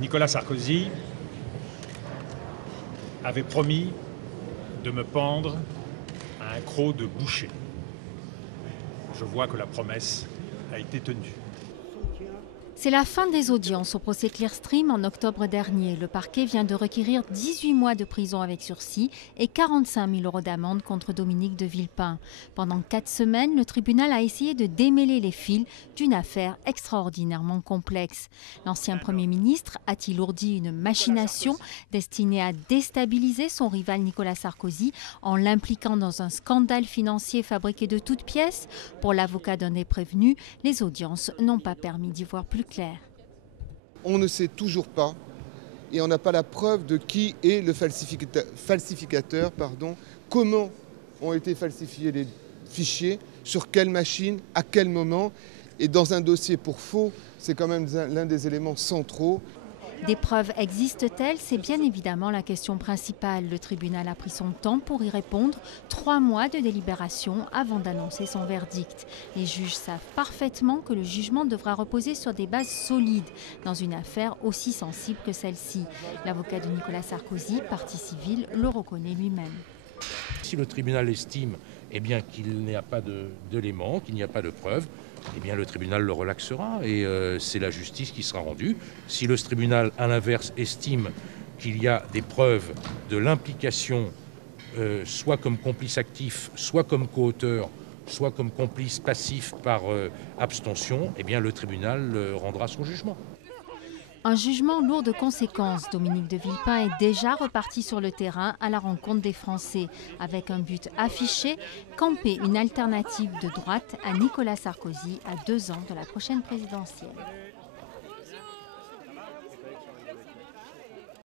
Nicolas Sarkozy avait promis de me pendre à un croc de boucher. Je vois que la promesse a été tenue. C'est la fin des audiences au procès Clearstream en octobre dernier. Le parquet vient de requérir 18 mois de prison avec sursis et 45 000 € d'amende contre Dominique de Villepin. Pendant 4 semaines, le tribunal a essayé de démêler les fils d'une affaire extraordinairement complexe. L'ancien Premier ministre a-t-il ourdi une machination destinée à déstabiliser son rival Nicolas Sarkozy en l'impliquant dans un scandale financier fabriqué de toutes pièces? Pour l'avocat d'un des prévenus, les audiences n'ont pas permis d'y voir plus clair. On ne sait toujours pas et on n'a pas la preuve de qui est le falsificateur, comment ont été falsifiés les fichiers, sur quelle machine, à quel moment. Et dans un dossier pour faux, c'est quand même l'un des éléments centraux. Des preuves existent-elles? C'est bien évidemment la question principale. Le tribunal a pris son temps pour y répondre. 3 mois de délibération avant d'annoncer son verdict. Les juges savent parfaitement que le jugement devra reposer sur des bases solides dans une affaire aussi sensible que celle-ci. L'avocat de Nicolas Sarkozy, partie civile, le reconnaît lui-même. Si le tribunal estime qu'il n'y a pas d'éléments, qu'il n'y a pas de preuves, le tribunal le relaxera et c'est la justice qui sera rendue. Si le tribunal, à l'inverse, estime qu'il y a des preuves de l'implication, soit comme complice actif, soit comme coauteur, soit comme complice passif par abstention, le tribunal rendra son jugement. Un jugement lourd de conséquences. Dominique de Villepin est déjà reparti sur le terrain à la rencontre des Français, avec un but affiché, camper une alternative de droite à Nicolas Sarkozy à 2 ans de la prochaine présidentielle.